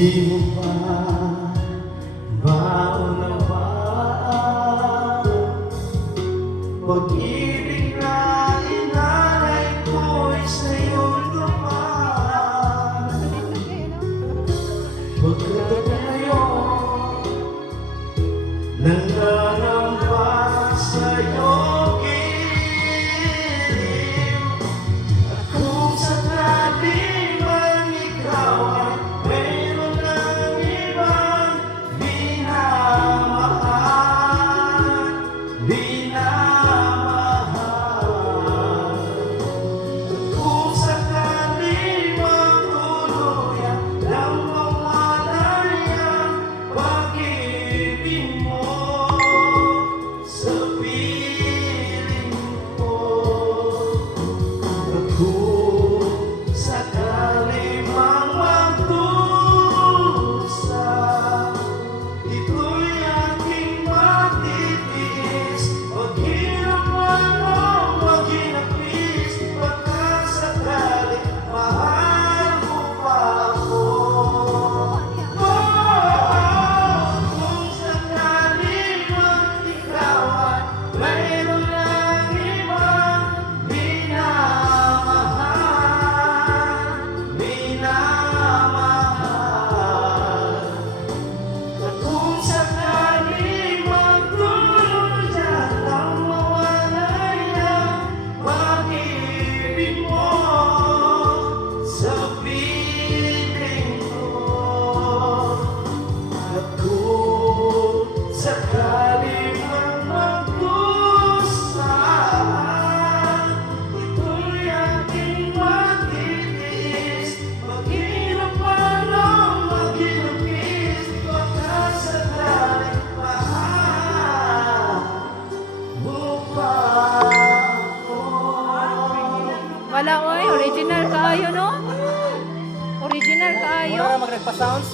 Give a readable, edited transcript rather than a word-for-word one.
Di mo pa maunawaan pag-ibig na inalay ko'y sa'yo'y lupa. Pagkat ngayon nanganamba sa'yo giliw. At kung sakali man ikaw ay mayroon ng ibang minamahal, minamahal. At kung sakali man tuluyan lang mawalay ang pag-ibig mo sa piling ko. At kung sakali mang magdusa, ito'y aking matitiis. Maghirap man o maghinapis, baka sakali mahal mo pa ako. Kung sakali man ikaw ay mayroon ng ibang minamahal, minamahal. At kung sakali magtuluyan lang mawalay ang pag-ibig mo sa piling ko. At kung sakali man magdusa, ito'y aking matitiis. Maghirap man o maghinapis, baka sakali mahal mo pa ako. Wala oy, original kaayo no? Original kaayo. Wala na mag-nagpa-sounds.